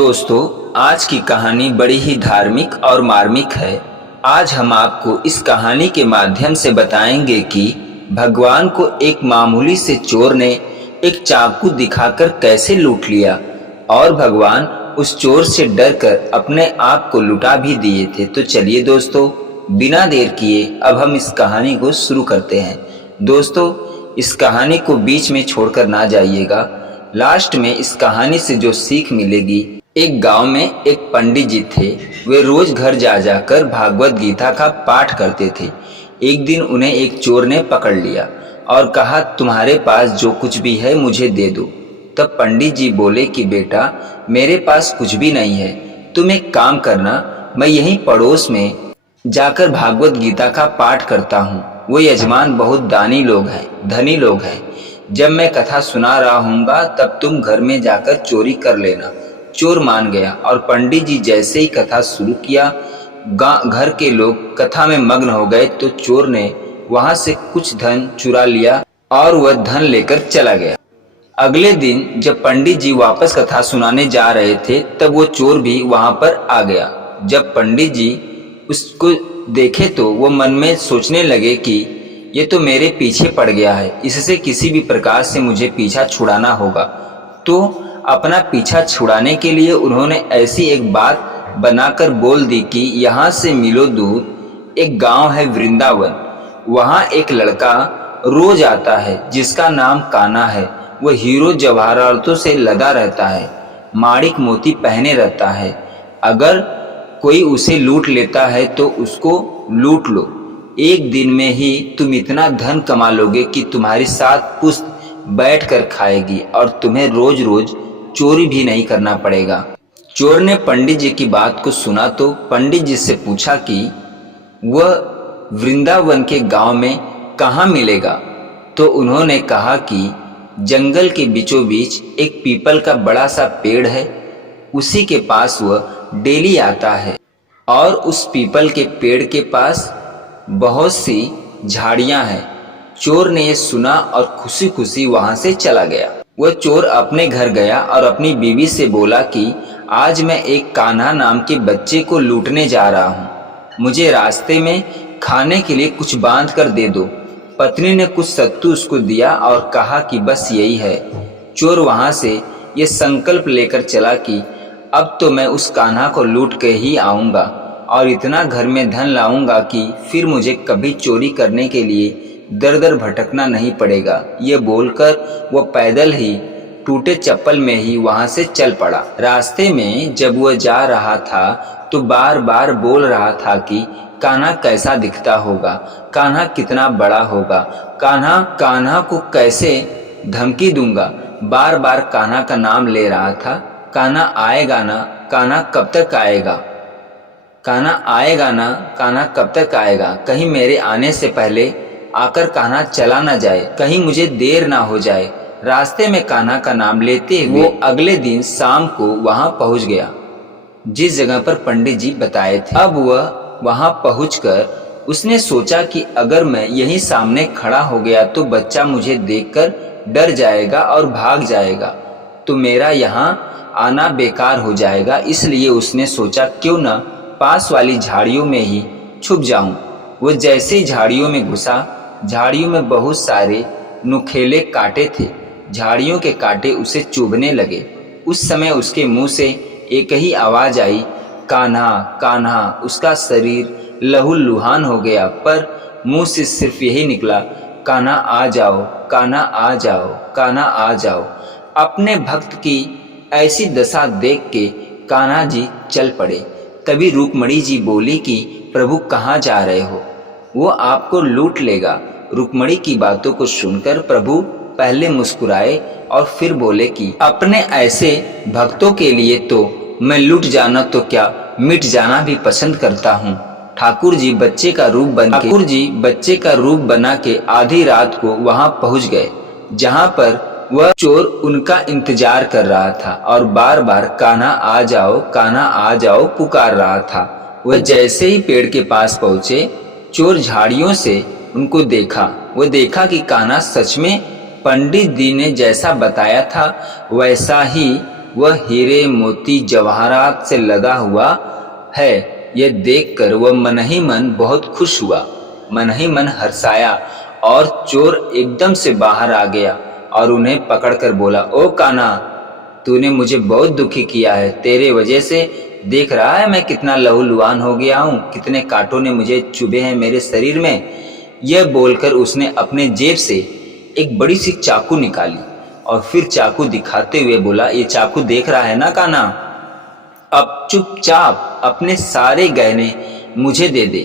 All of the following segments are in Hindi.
दोस्तों, आज की कहानी बड़ी ही धार्मिक और मार्मिक है। आज हम आपको इस कहानी के माध्यम से बताएंगे कि भगवान को एक मामूली से चोर ने एक चाकू दिखाकर कैसे लूट लिया और भगवान उस चोर से डरकर अपने आप को लुटा भी दिए थे। तो चलिए दोस्तों, बिना देर किए अब हम इस कहानी को शुरू करते हैं। दोस्तों, इस कहानी को बीच में छोड़कर ना जाइएगा। लास्ट में इस कहानी से जो सीख मिलेगी, एक गांव में एक पंडित जी थे। वे रोज घर जा जाकर भागवत गीता का पाठ करते थे। एक दिन उन्हें एक चोर ने पकड़ लिया और कहा, तुम्हारे पास जो कुछ भी है मुझे दे दो। तब पंडित जी बोले कि बेटा, मेरे पास कुछ भी नहीं है। तुम एक काम करना, मैं यहीं पड़ोस में जाकर भागवत गीता का पाठ करता हूँ। वो यजमान बहुत दानी लोग हैं, धनी लोग हैं। जब मैं कथा सुना रहा हूँगा तब तुम घर में जाकर चोरी कर लेना। चोर मान गया और पंडित जी जैसे ही कथा शुरू किया, घर के लोग कथा में मग्न हो गए तो चोर ने वहां से कुछ धन चुरा लिया और वह धन लेकर चला गया। अगले दिन जब पंडित जी वापस कथा सुनाने जा रहे थे तब वो चोर भी वहां पर आ गया। जब पंडित जी उसको देखे तो वो मन में सोचने लगे कि ये तो मेरे पीछे पड़ गया है, इससे किसी भी प्रकार से मुझे पीछा छुड़ाना होगा। तो अपना पीछा छुड़ाने के लिए उन्होंने ऐसी एक बात बनाकर बोल दी कि यहाँ से मिलो दूर एक गांव है वृंदावन, वहाँ एक लड़का रोज आता है जिसका नाम कान्हा है। वह हीरो जवाहरातों से लदा रहता है, माणिक मोती पहने रहता है। अगर कोई उसे लूट लेता है तो उसको लूट लो, एक दिन में ही तुम इतना धन कमा लोगे कि तुम्हारी 7 पुश्त बैठ कर खाएगी और तुम्हें रोज रोज चोरी भी नहीं करना पड़ेगा। चोर ने पंडित जी की बात को सुना तो पंडित जी से पूछा कि वह वृंदावन के गांव में कहाँ मिलेगा। तो उन्होंने कहा कि जंगल के बीचों बीच एक पीपल का बड़ा सा पेड़ है, उसी के पास वह डेली आता है और उस पीपल के पेड़ के पास बहुत सी झाड़ियां हैं। चोर ने ये सुना और खुशी खुशी वहां से चला गया। वह चोर अपने घर गया और अपनी बीवी से बोला कि आज मैं एक कान्हा नाम के बच्चे को लूटने जा रहा हूँ, मुझे रास्ते में खाने के लिए कुछ बांध कर दे दो। पत्नी ने कुछ सत्तू उसको दिया और कहा कि बस यही है। चोर वहां से ये संकल्प लेकर चला कि अब तो मैं उस कान्हा को लूट के ही आऊंगा और इतना घर में धन लाऊंगा कि फिर मुझे कभी चोरी करने के लिए दर दर भटकना नहीं पड़ेगा। ये बोलकर वो पैदल ही टूटे चप्पल में ही वहां से चल पड़ा। रास्ते में जब वह जा रहा था तो बार बार बोल रहा था कि कान्हा कैसा दिखता होगा, कान्हा कितना बड़ा होगा, कान्हा को कैसे धमकी दूंगा। बार बार कान्हा का नाम ले रहा था। कान्हा आएगा ना, कान्हा कब तक आएगा, कान्हा आएगा ना, कान्हा कब तक आएगा। कहीं मेरे आने से पहले आकर कान्हा चला ना जाए, कहीं मुझे देर ना हो जाए। रास्ते में कान्हा का नाम लेते हुए वो अगले दिन शाम को वहां पहुंच गया जिस जगह पर पंडित जी बताए थे। अब वह वहां पहुंचकर उसने सोचा कि अगर मैं यहीं सामने खड़ा हो गया तो बच्चा मुझे देखकर डर जाएगा और भाग जाएगा, तो मेरा यहाँ आना बेकार हो जाएगा। इसलिए उसने सोचा क्यों ना पास वाली झाड़ियों में ही छुप जाऊं। वो जैसे ही झाड़ियों में घुसा, झाड़ियों में बहुत सारे नुकीले कांटे थे। झाड़ियों के कांटे उसे चुभने लगे। उस समय उसके मुंह से एक ही आवाज आई, कान्हा कान्हा। उसका शरीर लहूलुहान हो गया पर मुंह से सिर्फ यही निकला, कान्हा आ जाओ, कान्हा आ जाओ, कान्हा आ जाओ। अपने भक्त की ऐसी दशा देख के कान्हा जी चल पड़े। तभी रुक्मणी जी बोली कि प्रभु कहाँ जा रहे हो, वो आपको लूट लेगा। रुक्मणी की बातों को सुनकर प्रभु पहले मुस्कुराए और फिर बोले कि अपने ऐसे भक्तों के लिए तो मैं लूट जाना तो क्या, मिट जाना भी पसंद करता हूँ। ठाकुर जी बच्चे का रूप बना के आधी रात को वहां पहुंच गए जहां पर वह चोर उनका इंतजार कर रहा था और बार बार कान्हा आ जाओ, कान्हा आ जाओ पुकार रहा था। वह जैसे ही पेड़ के पास पहुंचे, चोर झाड़ियों से उनको देखा। वह देखा कि कान्हा सच में पंडित जी ने जैसा बताया था वैसा ही वह हीरे मोती जवाहरात से लदा हुआ है। यह देखकर वह मन ही मन बहुत खुश हुआ, मन ही मन हर्षाया और चोर एकदम से बाहर आ गया और उन्हें पकड़कर बोला, ओ कान्हा, तूने मुझे बहुत दुखी किया है। तेरे वजह से देख रहा है मैं कितना लहूलुहान हो गया हूँ, कितने कांटों ने मुझे चुभे हैं मेरे शरीर में। यह बोलकर उसने अपने जेब से एक बड़ी सी चाकू निकाली और फिर चाकू दिखाते हुए बोला, ये चाकू देख रहा है ना कान्हा, अब चुपचाप अपने सारे गहने मुझे दे दे।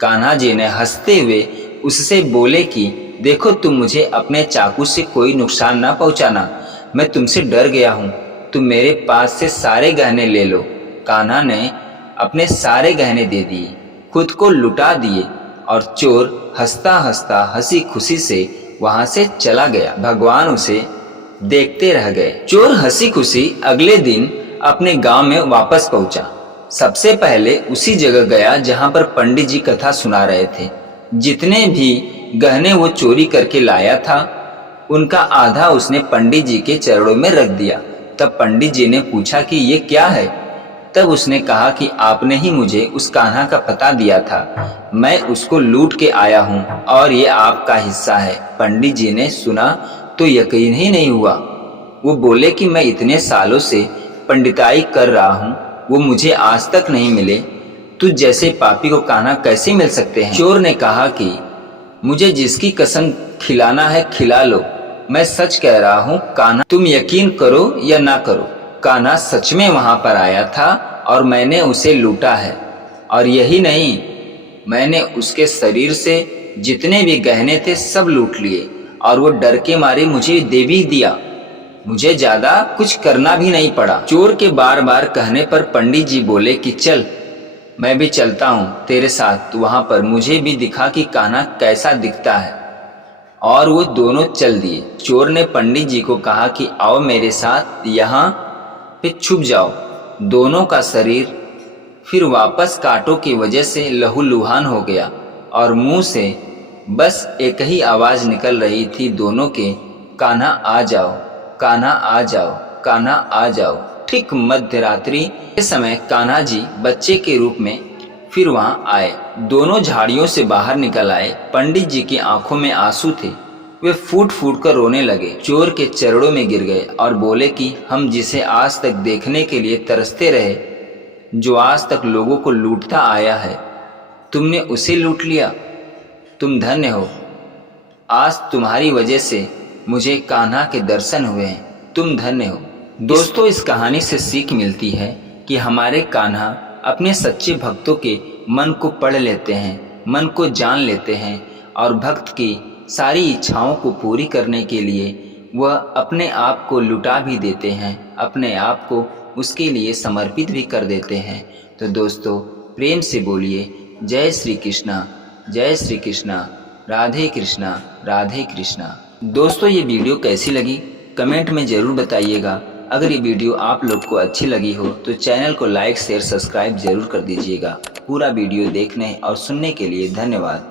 कान्हा जी ने हंसते हुए उससे बोले कि देखो, तुम मुझे अपने चाकू से कोई नुकसान ना पहुंचाना, मैं तुमसे डर गया हूँ, तुम मेरे पास से सारे गहने ले लो। कान्हा ने अपने सारे गहने दे दिए, खुद को लुटा दिए और चोर हंसता हंसता हंसी खुशी से वहां से चला गया। भगवान उसे देखते रह गए। चोर हंसी खुशी अगले दिन अपने गांव में वापस पहुंचा। सबसे पहले उसी जगह गया जहां पर पंडित जी कथा सुना रहे थे। जितने भी गहने वो चोरी करके लाया था, उनका आधा उसने पंडित जी के चरणों में रख दिया। तब पंडित जी ने पूछा कि ये क्या है? तब उसने कहा कि आपने ही मुझे उस कान्हा का पता दिया था, मैं उसको लूट के आया हूँ और ये आपका हिस्सा है। पंडित जी ने सुना तो यकीन ही नहीं हुआ। वो बोले कि मैं इतने सालों से पंडिताई कर रहा हूँ, वो मुझे आज तक नहीं मिले, तुझ जैसे पापी को कान्हा कैसे मिल सकते हैं? चोर ने कहा कि मुझे जिसकी कसम खिलाना है खिला लो, मैं सच कह रहा हूँ कान्हा, तुम यकीन करो या ना करो, कान्हा सच में वहां पर आया था और मैंने उसे लूटा है। और यही नहीं, मैंने उसके शरीर से जितने भी गहने थे सब लूट लिए और वो डर के मारे मुझे दे भी दिया, मुझे ज्यादा कुछ करना भी नहीं पड़ा। चोर के बार बार कहने पर पंडित जी बोले कि चल, मैं भी चलता हूँ तेरे साथ वहां पर, मुझे भी दिखा कि कान्हा कैसा दिखता है। और वो दोनों चल दिए। चोर ने पंडित जी को कहा कि आओ मेरे साथ, यहाँ पे छुप जाओ। दोनों का शरीर फिर वापस कांटों की वजह से लहूलुहान हो गया और मुंह से बस एक ही आवाज निकल रही थी दोनों के, कान्हा आ जाओ, कान्हा आ जाओ, कान्हा आ जाओ। ठीक मध्य रात्रि के समय कान्हा जी बच्चे के रूप में फिर वहां आए। दोनों झाड़ियों से बाहर निकल आए। पंडित जी की आंखों में आंसू थे, वे फूट फूट कर रोने लगे। चोर के चरणों में गिर गए और बोले कि हम जिसे आज तक देखने के लिए तरसते रहे, जो आज तक लोगों को लूटता आया है, तुमने उसे लूट लिया। तुम धन्य हो, आज तुम्हारी वजह से मुझे कान्हा के दर्शन हुए हैं, तुम धन्य हो। दोस्तों, इस कहानी से सीख मिलती है कि हमारे कान्हा अपने सच्चे भक्तों के मन को पढ़ लेते हैं, मन को जान लेते हैं और भक्त की सारी इच्छाओं को पूरी करने के लिए वह अपने आप को लुटा भी देते हैं, अपने आप को उसके लिए समर्पित भी कर देते हैं। तो दोस्तों, प्रेम से बोलिए जय श्री कृष्णा, जय श्री कृष्णा, राधे कृष्णा, राधे कृष्णा। दोस्तों, ये वीडियो कैसी लगी कमेंट में ज़रूर बताइएगा। अगर ये वीडियो आप लोग को अच्छी लगी हो तो चैनल को लाइक शेयर सब्सक्राइब जरूर कर दीजिएगा। पूरा वीडियो देखने और सुनने के लिए धन्यवाद।